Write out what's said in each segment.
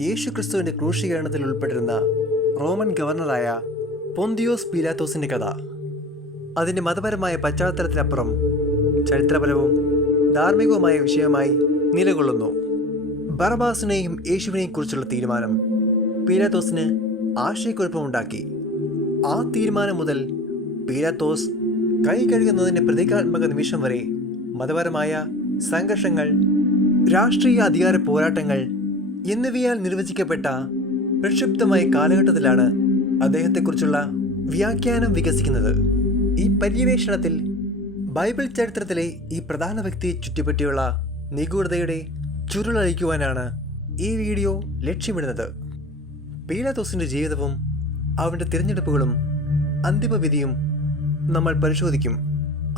യേശു ക്രിസ്തുവിന്റെ ക്രൂശീകരണത്തിൽ ഉൾപ്പെട്ടിരുന്ന റോമൻ ഗവർണറായ പൊന്തിയോസ് പീലാത്തോസിന്റെ കഥ. അതിന്റെ മതപരമായ പശ്ചാത്തലത്തിനപ്പുറം ചരിത്രപരവും ധാർമ്മികവുമായ വിഷയമായി നിലകൊള്ളുന്നു. ബറബാസിനെയും യേശുവിനെയും കുറിച്ചുള്ള തീരുമാനം പീലാത്തോസിന് ആശയക്കുഴപ്പമുണ്ടാക്കി. ആ തീരുമാനം മുതൽ പീലാത്തോസ് കൈ കഴുകുന്നതിന്റെ പ്രതീകാത്മക നിമിഷം വരെ മതപരമായ സംഘർഷങ്ങൾ രാഷ്ട്രീയ അധികാര പോരാട്ടങ്ങൾ എന്നിവയാൽ നിർവചിക്കപ്പെട്ട പ്രക്ഷുബ്ധമായ കാലഘട്ടത്തിലാണ് അദ്ദേഹത്തെക്കുറിച്ചുള്ള വ്യാഖ്യാനം വികസിക്കുന്നത്. ഈ പര്യവേഷണത്തിൽ ബൈബിൾ ചരിത്രത്തിലെ ഈ പ്രധാന വ്യക്തിയെ ചുറ്റിപ്പറ്റിയുള്ള നിഗൂഢതയുടെ ചുരുളഴിക്കുവാനാണ് ഈ വീഡിയോ ലക്ഷ്യമിടുന്നത്. പീലാത്തോസിന്റെ ജീവിതവും അവന്റെ തിരഞ്ഞെടുപ്പുകളും അന്തിമവിധിയും നമ്മൾ പരിശോധിക്കും.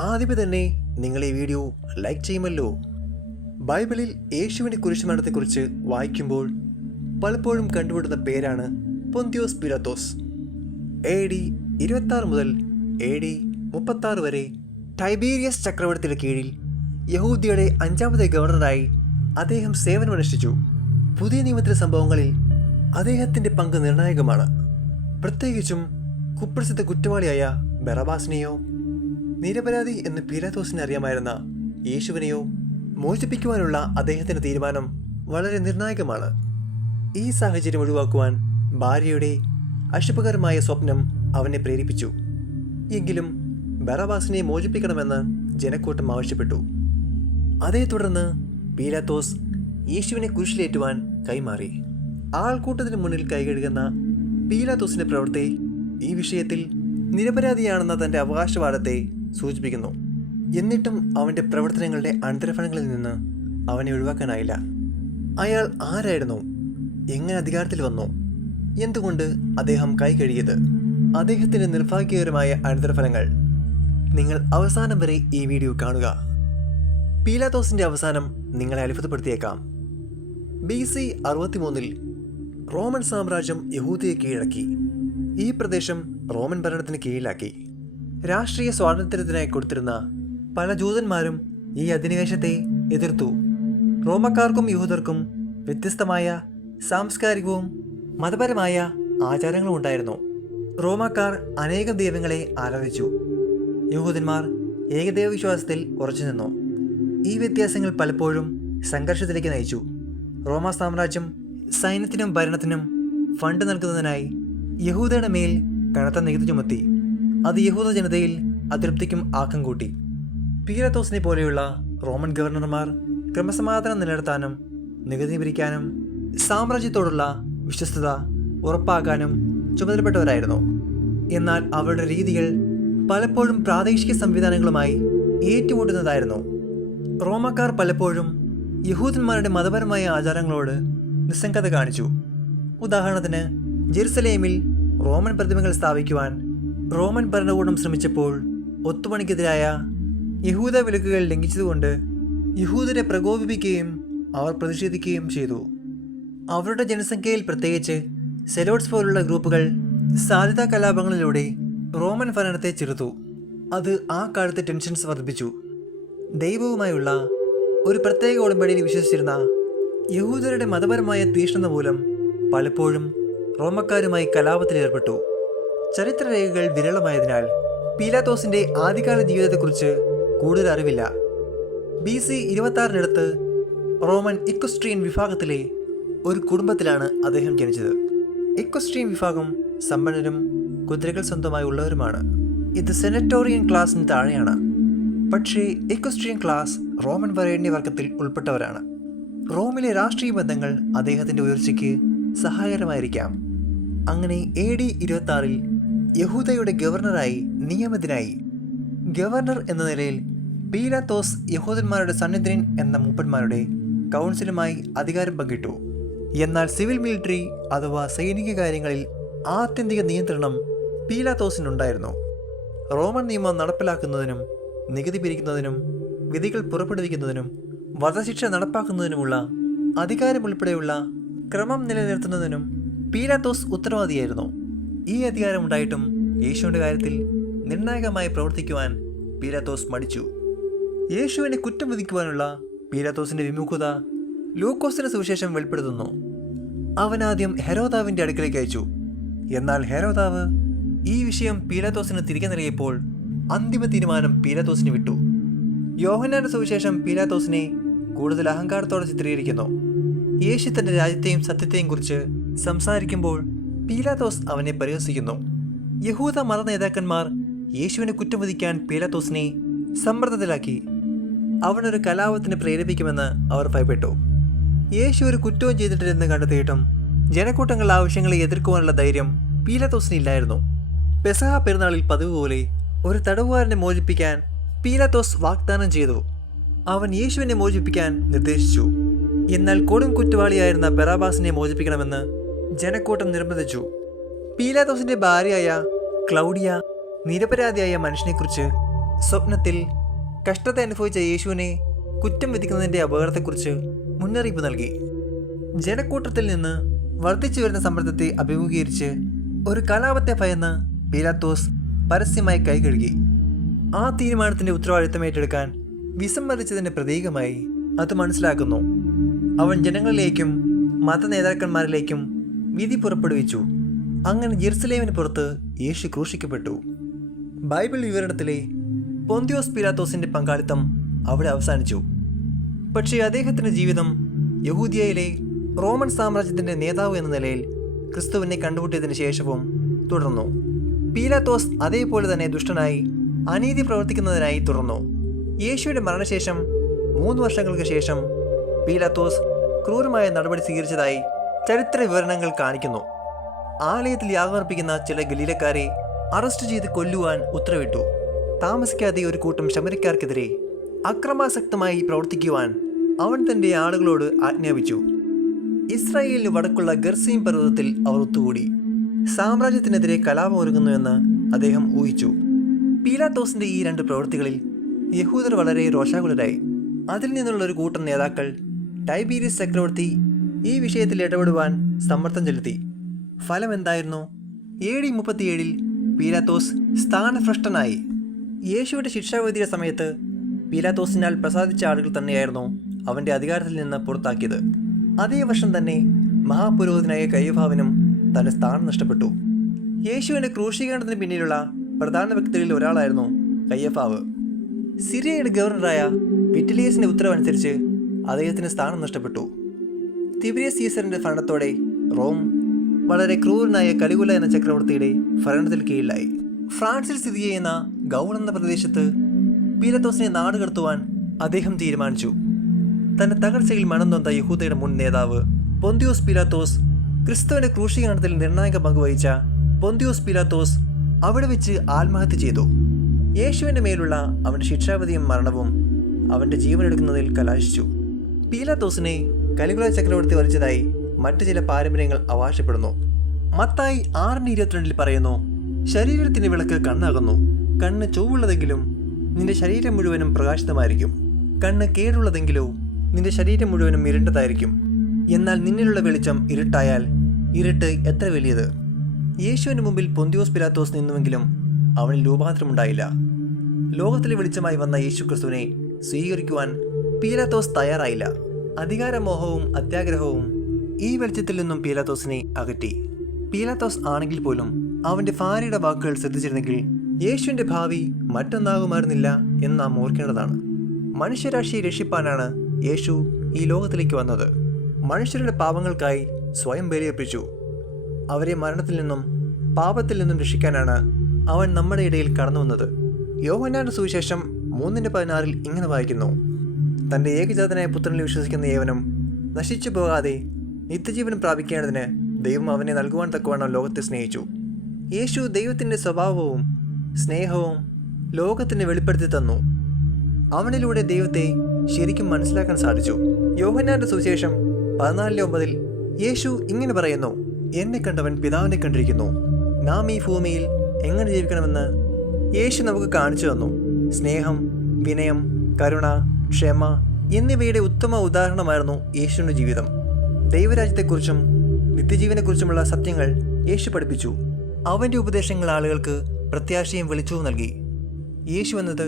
ആദ്യമേ തന്നെ നിങ്ങൾ ഈ വീഡിയോ ലൈക്ക് ചെയ്യുമല്ലോ. ബൈബിളിൽ യേശുവിന്റെ കുരിശുമരണത്തെക്കുറിച്ച് വായിക്കുമ്പോൾ പലപ്പോഴും കണ്ടുപിടുന്ന പേരാണ് പൊന്തിയോസ് പിലാത്തോസ്. എ ഡി ഇരുപത്താറ് മുതൽ എ ഡി മുപ്പത്താറ് വരെ ടൈബീരിയസ് ചക്രവർത്തിയുടെ കീഴിൽ യഹൂദിയുടെ അഞ്ചാമത്തെ ഗവർണറായി അദ്ദേഹം സേവനമനുഷ്ഠിച്ചു. പുതിയ നിയമത്തിലെ സംഭവങ്ങളിൽ അദ്ദേഹത്തിന്റെ പങ്ക് നിർണായകമാണ്. പ്രത്യേകിച്ചും കുപ്രസിദ്ധ കുറ്റവാളിയായ ബറബാസിനെയോ നിരപരാധി എന്ന് പീലാത്തോസിനെ അറിയാമായിരുന്ന യേശുവിനെയോ മോചിപ്പിക്കുവാനുള്ള അദ്ദേഹത്തിന്റെ തീരുമാനം വളരെ നിർണായകമാണ്. ഈ സാഹചര്യം ഒഴിവാക്കുവാൻ ഭാര്യയുടെ അശുഭകരമായ സ്വപ്നം അവനെ പ്രേരിപ്പിച്ചു. എങ്കിലും ബറബാസിനെ മോചിപ്പിക്കണമെന്ന് ജനക്കൂട്ടം ആവശ്യപ്പെട്ടു. അതേ തുടർന്ന് പീലാത്തോസ് യേശുവിനെ കുരിശിലേറ്റുവാൻ കൈമാറി. ആൾക്കൂട്ടത്തിന് മുന്നിൽ കൈകഴുകുന്ന പീലാത്തോസിന്റെ പ്രവൃത്തി ഈ വിഷയത്തിൽ നിരപരാധിയാണെന്ന തന്റെ അവകാശവാദത്തെ സൂചിപ്പിക്കുന്നു. എന്നിട്ടും അവന്റെ പ്രവർത്തനങ്ങളുടെ അനന്തരഫലങ്ങളിൽ നിന്ന് അവനെ ഒഴിവാക്കാനായില്ല. അയാൾ ആരായിരുന്നു? എങ്ങനെ അധികാരത്തിൽ വന്നു? എന്തുകൊണ്ട് അദ്ദേഹം കൈ കഴുകിയത്? അദ്ദേഹത്തിന്റെ നിർഭാഗ്യകരമായ അനന്തരഫലങ്ങൾ നിങ്ങൾ അവസാനം വരെ ഈ വീഡിയോ കാണുക. പീലാത്തോസിന്റെ അവസാനം നിങ്ങളെ അത്ഭുതപ്പെടുത്തിയേക്കാം. ബി സി അറുപത്തിമൂന്നിൽ റോമൻ സാമ്രാജ്യം യഹൂദിയെ കീഴടക്കി. ഈ പ്രദേശം റോമൻ ഭരണത്തിന് കീഴിലാക്കി. രാഷ്ട്രീയ സ്വാതന്ത്ര്യത്തിനായി കൊടുത്തിരുന്ന പല ജൂതന്മാരും ഈ അധിനിവേശത്തെ എതിർത്തു. റോമക്കാർക്കും യഹൂദർക്കും വ്യത്യസ്തമായ സാംസ്കാരികവും മതപരമായ ആചാരങ്ങളും ഉണ്ടായിരുന്നു. റോമാക്കാർ അനേകം ദൈവങ്ങളെ ആരാധിച്ചു. യഹൂദന്മാർ ഏകദൈവ വിശ്വാസത്തിൽ ഉറച്ചു നിന്നു. ഈ വ്യത്യാസങ്ങൾ പലപ്പോഴും സംഘർഷത്തിലേക്ക് നയിച്ചു. റോമാ സാമ്രാജ്യം സൈന്യത്തിനും ഭരണത്തിനും ഫണ്ട് നൽകുന്നതിനായി യഹൂദയുടെ മേൽ കനത്ത നികുതി ചുമത്തി. അത് യഹൂദ ജനതയിൽ അതൃപ്തിക്കും ആക്കം കൂട്ടി. പീലത്തോസിനെ പോലെയുള്ള റോമൻ ഗവർണർമാർ ക്രമസമാധാനം നിലനിർത്താനും നികുതി പിരിക്കാനും സാമ്രാജ്യത്തോടുള്ള വിശ്വസ്തത ഉറപ്പാക്കാനും ചുമതലപ്പെട്ടവരായിരുന്നു. എന്നാൽ അവരുടെ രീതികൾ പലപ്പോഴും പ്രാദേശിക സംവിധാനങ്ങളുമായി ഏറ്റുമുട്ടുന്നതായിരുന്നു. റോമക്കാർ പലപ്പോഴും യഹൂദന്മാരുടെ മതപരമായ ആചാരങ്ങളോട് നിസ്സംഗത കാണിച്ചു. ഉദാഹരണത്തിന് ജെറുസലേമിൽ റോമൻ പ്രതിമകൾ സ്ഥാപിക്കുവാൻ റോമൻ ഭരണകൂടം ശ്രമിച്ചപ്പോൾ ഒത്തുപണിക്കെതിരായ യഹൂദ വിലക്കുകൾ ലംഘിച്ചതുകൊണ്ട് യഹൂദരെ പ്രകോപിപ്പിക്കുകയും അവർ പ്രതിഷേധിക്കുകയും ചെയ്തു. അവരുടെ ജനസംഖ്യയിൽ പ്രത്യേകിച്ച് സെലോട്സ് പോലുള്ള ഗ്രൂപ്പുകൾ സാധ്യതാ കലാപങ്ങളിലൂടെ റോമൻ ഭരണത്തെ ചെറുത്തു. അത് ആ കാലത്തെ ടെൻഷൻസ് വർദ്ധിപ്പിച്ചു. ദൈവവുമായുള്ള ഒരു പ്രത്യേക ഉടമ്പടിയിൽ വിശ്വസിച്ചിരുന്ന യഹൂദരുടെ മതപരമായ തീഷ്ണത മൂലം പലപ്പോഴും റോമക്കാരുമായി കലാപത്തിലേർപ്പെട്ടു ചരിത്രരേഖകൾ വിരളമായതിനാൽ പീലാത്തോസിന്റെ ആദ്യകാല ജീവിതത്തെക്കുറിച്ച് കൂടുതൽ അറിവില്ല. ബി സി ഇരുപത്താറിനടുത്ത് റോമൻ ഇക്വസ്ട്രിയൻ വിഭാഗത്തിലെ ഒരു കുടുംബത്തിലാണ് അദ്ദേഹം ജനിച്ചത്. ഇക്വസ്ട്രിയൻ വിഭാഗം സമ്പന്നരും കുതിരകൾ സ്വന്തമായി ഉള്ളവരുമാണ്. ഇത് സെനറ്റോറിയൻ ക്ലാസ്സിന് താഴെയാണ്. പക്ഷേ ഇക്വസ്ട്രിയൻ ക്ലാസ് റോമൻ വരേണ്യ വർഗത്തിൽ ഉൾപ്പെട്ടവരാണ്. റോമിലെ രാഷ്ട്രീയ ബന്ധങ്ങൾ അദ്ദേഹത്തിന്റെ ഉയർച്ചയ്ക്ക് സഹായകരമായിരിക്കാം. അങ്ങനെ എ ഡി ഇരുപത്തി യഹൂദയുടെ ഗവർണറായി നിയമിതനായി ഗവർണർ എന്ന നിലയിൽ പീലാത്തോസ് യഹൂദന്മാരുടെ സന്നിധിൻ എന്ന മൂപ്പന്മാരുടെ കൗൺസിലുമായി അധികാരം പങ്കിട്ടു. എന്നാൽ സിവിൽ മിലിറ്ററി അഥവാ സൈനിക കാര്യങ്ങളിൽ ആത്യന്തിക നിയന്ത്രണം പീലാത്തോസിനുണ്ടായിരുന്നു. റോമൻ നിയമം നടപ്പിലാക്കുന്നതിനും നികുതി പിരിക്കുന്നതിനും വിധികൾ പുറപ്പെടുവിക്കുന്നതിനും വധശിക്ഷ നടപ്പാക്കുന്നതിനുമുള്ള അധികാരമുൾപ്പെടെയുള്ള ക്രമം നിലനിർത്തുന്നതിനും പീലാത്തോസ് ഉത്തരവാദിയായിരുന്നു. ഈ അധികാരമുണ്ടായിട്ടും യേശുവിന്റെ കാര്യത്തിൽ നിർണായകമായി പ്രവർത്തിക്കുവാൻ പീലാത്തോസ് മടിച്ചു. യേശുവിനെ കുറ്റം വിധിക്കുവാനുള്ള പീരാത്തോസിന്റെ വിമുഖത ലൂക്കോസിന്റെ സുവിശേഷം വെളിപ്പെടുത്തുന്നു. അവനാദ്യം ആദ്യം ഹെരോദാവിന്റെ അടുക്കലേക്ക് അയച്ചു. എന്നാൽ ഹെരോദാവ് ഈ വിഷയം പീലാത്തോസിന് തിരികെ നൽകിയപ്പോൾ അന്തിമ തീരുമാനം പീലാത്തോസിന് വിട്ടു. യോഹനാന്റെ സുവിശേഷം പീലാത്തോസിനെ കൂടുതൽ അഹങ്കാരത്തോടെ ചിത്രീകരിക്കുന്നു. യേശു തന്റെ രാജ്യത്തെയും സത്യത്തെയും കുറിച്ച് സംസാരിക്കുമ്പോൾ പീലാത്തോസ് അവനെ പരിഹസിക്കുന്നു. യഹൂദ മത നേതാക്കന്മാർ യേശുവിനെ കുറ്റം വിധിക്കാൻ പീലാത്തോസിനെ സമ്മർദ്ദത്തിലാക്കി. അവനൊരു കലാപത്തിന് പ്രേരിപ്പിക്കുമെന്ന് അവർ ഭയപ്പെട്ടു. യേശു ഒരു കുറ്റവും ചെയ്തിട്ടില്ലെന്ന് കണ്ടെത്തിയിട്ടും ജനക്കൂട്ടങ്ങളുടെ ആവശ്യങ്ങളെ എതിർക്കുവാനുള്ള ധൈര്യം പീലാത്തോസിന് ഇല്ലായിരുന്നു. പെസഹ പെരുന്നാളിൽ പതിവ് പോലെ ഒരു തടവുകാരനെ മോചിപ്പിക്കാൻ പീലാത്തോസ് വാഗ്ദാനം ചെയ്തു. അവൻ യേശുവിനെ മോചിപ്പിക്കാൻ നിർദ്ദേശിച്ചു. എന്നാൽ കൊടും കുറ്റവാളിയായിരുന്ന ബറാബാസിനെ മോചിപ്പിക്കണമെന്ന് ജനക്കൂട്ടം നിർബന്ധിച്ചു. പീലാത്തോസിന്റെ ഭാര്യയായ ക്ലൗഡിയ നിരപരാധിയായ മനുഷ്യനെക്കുറിച്ച് സ്വപ്നത്തിൽ കഷ്ടത അനുഭവിച്ച യേശുവിനെ കുറ്റം വിധിക്കുന്നതിന്റെ അപകടത്തെക്കുറിച്ച് മുന്നറിയിപ്പ് നൽകി. ജനക്കൂട്ടത്തിൽ നിന്ന് വർദ്ധിച്ചു വരുന്ന സമ്മർദ്ദത്തെ അഭിമുഖീകരിച്ച് ഒരു കലാപത്തെ ഭയന്ന് പീലാത്തോസ് പരസ്യമായി കൈകഴുകി. ആ തീരുമാനത്തിന്റെ ഉത്തരവാദിത്തം ഏറ്റെടുക്കാൻ വിസമ്മതിച്ചതിന്റെ പ്രതീകമായി അത് മനസ്സിലാക്കുന്നു. അവൻ ജനങ്ങളിലേക്കും മത നേതാക്കന്മാരിലേക്കും വിധി പുറപ്പെടുവിച്ചു. അങ്ങനെ ജെറുസലേമിന് പുറത്ത് യേശു ക്രൂശിക്കപ്പെട്ടു. ബൈബിൾ വിവരണത്തിലെ പൊന്തിയോസ് പിലാത്തോസിന്റെ പങ്കാളിത്തം അവിടെ അവസാനിച്ചു. പക്ഷേ അദ്ദേഹത്തിന്റെ ജീവിതം യഹൂദിയയിലെ റോമൻ സാമ്രാജ്യത്തിന്റെ നേതാവ് എന്ന നിലയിൽ ക്രിസ്തുവിനെ കണ്ടുമുട്ടിയതിന് ശേഷവും തുടർന്നു. പീലാത്തോസ് അതേപോലെ തന്നെ ദുഷ്ടനായി അനീതി പ്രവർത്തിക്കുന്നതിനായി തുടർന്നു. യേശുവിന്റെ മരണശേഷം മൂന്ന് വർഷങ്ങൾക്ക് ശേഷം പീലാത്തോസ് ക്രൂരമായ നടപടി സ്വീകരിച്ചതായി ചരിത്ര വിവരണങ്ങൾ കാണിക്കുന്നു. ആലയത്തിൽ യാഗമർപ്പിക്കുന്ന ചില ഗലീലക്കാരെ അറസ്റ്റ് ചെയ്ത് കൊല്ലുവാൻ ഉത്തരവിട്ടു. താമസിക്കാതെ ഒരു കൂട്ടം ശമരിക്കാർക്കെതിരെ അക്രമാസക്തമായി പ്രവർത്തിക്കുവാൻ അവൻ തന്റെ ആളുകളോട് ആജ്ഞാപിച്ചു. ഇസ്രായേലിന് വടക്കുള്ള ഗർസീം പർവതത്തിൽ അവർ ഒത്തുകൂടി. സാമ്രാജ്യത്തിനെതിരെ കലാപം ഒരുങ്ങുന്നുവെന്ന് അദ്ദേഹം ഊഹിച്ചു. പീലാത്തോസിന്റെ ഈ രണ്ട് പ്രവൃത്തികളിൽ യഹൂദർ വളരെ രോഷാകുലരായി. അതിൽ നിന്നുള്ള ഒരു കൂട്ടം നേതാക്കൾ ടൈബീരിയസ് ചക്രവർത്തി ഈ വിഷയത്തിൽ ഇടപെടുവാൻ സമ്മർദ്ദം ചെലുത്തി. ഫലം എന്തായിരുന്നു എ ഡി മുപ്പത്തിയേഴിൽ പീലാത്തോസ് സ്ഥാനഭ്രഷ്ടനായി. യേശുവിന്റെ ശിക്ഷാവിധിയുടെ സമയത്ത് പീലാത്തോസിനാൽ പ്രസാദിച്ച ആളുകൾ തന്നെയായിരുന്നു അവന്റെ അധികാരത്തിൽ നിന്ന് പുറത്താക്കിയത്. അതേ വർഷം തന്നെ മഹാപുരോഹിതനായ കയ്യഭാവനും തന്റെ സ്ഥാനം നഷ്ടപ്പെട്ടു. യേശുവിന്റെ ക്രൂശീകരണത്തിന് പിന്നിലുള്ള പ്രധാന വ്യക്തികളിൽ ഒരാളായിരുന്നു കയ്യഫാവ് സിറിയയുടെ ഗവർണറായ വിറ്റിലിയസിന്റെ ഉത്തരവനുസരിച്ച് അദ്ദേഹത്തിന് സ്ഥാനം നഷ്ടപ്പെട്ടു. തിബിരിയസ് സീസറിന്റെ ഭരണത്തോടെ റോം വളരെ ക്രൂരനായ കലികുല എന്ന ചക്രവർത്തിയുടെ ഭരണത്തിൽ കീഴിലായി. ഫ്രാൻസിൽ സ്ഥിതി ചെയ്യുന്ന ഗൗൺ എന്ന പ്രദേശത്ത് പീലത്തോസിനെ നാടുകടത്തുവാൻ അദ്ദേഹം തീരുമാനിച്ചു. തന്റെ തകർച്ചയിൽ മണം നൊന്ത യഹൂദയുടെ മുൻ നേതാവ് പൊന്തിയോസ് പീലാത്തോസ് ക്രിസ്തുവിന്റെ ക്രൂശീകരണത്തിൽ നിർണായക പങ്ക് വഹിച്ച പൊന്തിയോസ് പീലാത്തോസ് അവിടെ വെച്ച് ആത്മഹത്യ ചെയ്തു. യേശുവിന്റെ മേലുള്ള അവന്റെ ശിക്ഷാവധിയും മരണവും അവന്റെ ജീവനെടുക്കുന്നതിൽ കലാശിച്ചു. പീലാത്തോസിനെ കലികുല ചക്രവർത്തി വരച്ചതായി മറ്റു ചില പാരമ്പര്യങ്ങൾ അവകാശപ്പെടുന്നു. മത്തായി ആറിന് ഇരുപത്തിരണ്ടിൽ പറയുന്നു ശരീരത്തിന് വിളക്ക് കണ്ണാകുന്നു. കണ്ണ് ചൊവ്വുള്ളതെങ്കിലും നിന്റെ ശരീരം മുഴുവനും പ്രകാശിതമായിരിക്കും. കണ്ണ് കേടുള്ളതെങ്കിലോ നിന്റെ ശരീരം മുഴുവനും ഇരുണ്ടതായിരിക്കും. എന്നാൽ നിന്നിലുള്ള വെളിച്ചം ഇരുട്ടായാൽ ഇരുട്ട് എത്ര വലിയത്? യേശുവിന് മുമ്പിൽ പൊന്തിയോസ് പിലാത്തോസ് നിന്നുവെങ്കിലും അവനിൽ രൂപാന്തരമുണ്ടായില്ല ലോകത്തിലെ വെളിച്ചമായി വന്ന യേശു ക്രിസ്തുവിനെ സ്വീകരിക്കുവാൻ പീലാത്തോസ് തയ്യാറായില്ല. അധികാരമോഹവും അത്യാഗ്രഹവും ഈ വെളിച്ചത്തിൽ നിന്നും പീലാത്തോസിനെ അകറ്റി. പീലാത്തോസ് ആണെങ്കിൽ പോലും അവന്റെ ഭാര്യയുടെ വാക്കുകൾ ശ്രദ്ധിച്ചിരുന്നെങ്കിൽ യേശുവിന്റെ ഭാവി മറ്റൊന്നാകുമായിരുന്നില്ല എന്ന് നാം ഓർക്കേണ്ടതാണ്. മനുഷ്യരാശിയെ രക്ഷിപ്പാനാണ് യേശു ഈ ലോകത്തിലേക്ക് വന്നത്. മനുഷ്യരുടെ പാപങ്ങൾക്കായി സ്വയം ബലിയർപ്പിച്ചു. അവരെ മരണത്തിൽ നിന്നും പാപത്തിൽ നിന്നും രക്ഷിക്കാനാണ് അവൻ നമ്മുടെ ഇടയിൽ കടന്നു വന്നത്. യോഹന്നാന്റെ സുവിശേഷം മൂന്നിന്റെ പതിനാറിൽ ഇങ്ങനെ വായിക്കുന്നു. തന്റെ ഏകജാതനായ പുത്രനിൽ വിശ്വസിക്കുന്ന ഏവനും നശിച്ചു പോകാതെ നിത്യജീവൻ പ്രാപിക്കേണ്ടതിന് ദൈവം അവനെ നൽകുവാൻ തക്കവണ്ണം ലോകത്തെ സ്നേഹിച്ചു. യേശു ദൈവത്തിന്റെ സ്വഭാവവും സ്നേഹവും ലോകത്തിന് വെളിപ്പെടുത്തി തന്നു. അവനിലൂടെ ദൈവത്തെ ശരിക്കും മനസ്സിലാക്കാൻ സാധിച്ചു. യോഹന്നാന്റെ സുവിശേഷം പതിനാലിലെ ഒമ്പതിൽ യേശു ഇങ്ങനെ പറയുന്നു എന്നെ കണ്ടവൻ പിതാവിനെ കണ്ടിരിക്കുന്നു. നാം ഈ ഭൂമിയിൽ എങ്ങനെ ജീവിക്കണമെന്ന് യേശു നമുക്ക് കാണിച്ചു തന്നു. സ്നേഹം വിനയം കരുണ ക്ഷമ എന്നിവയുടെ ഉത്തമ ഉദാഹരണമായിരുന്നു യേശുവിന്റെ ജീവിതം. ദൈവരാജ്യത്തെക്കുറിച്ചും നിത്യജീവനെക്കുറിച്ചുമുള്ള സത്യങ്ങൾ യേശു പഠിപ്പിച്ചു. അവന്റെ ഉപദേശങ്ങൾ ആളുകൾക്ക് പ്രത്യാശയും വെളിച്ചവും നൽകി. യേശു എന്നത്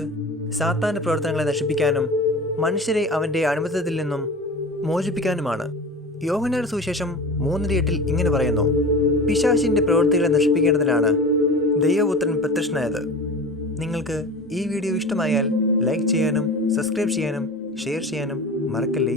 സാത്താന്റെ പ്രവർത്തനങ്ങളെ നശിപ്പിക്കാനും മനുഷ്യരെ അവന്റെ അണിമത്തത്തിൽ നിന്നും മോചിപ്പിക്കാനുമാണ്. യോഹനയുടെ സുവിശേഷം മൂന്നിന്റെ എട്ടിൽ ഇങ്ങനെ പറയുന്നു പിശാശിന്റെ പ്രവൃത്തികളെ നശിപ്പിക്കേണ്ടതിനാണ് ദൈവപുത്രൻ പ്രത്യക്ഷനായത്. നിങ്ങൾക്ക് ഈ വീഡിയോ ഇഷ്ടമായാൽ ലൈക്ക് ചെയ്യാനും സബ്സ്ക്രൈബ് ചെയ്യാനും ഷെയർ ചെയ്യാനും മറക്കല്ലേ?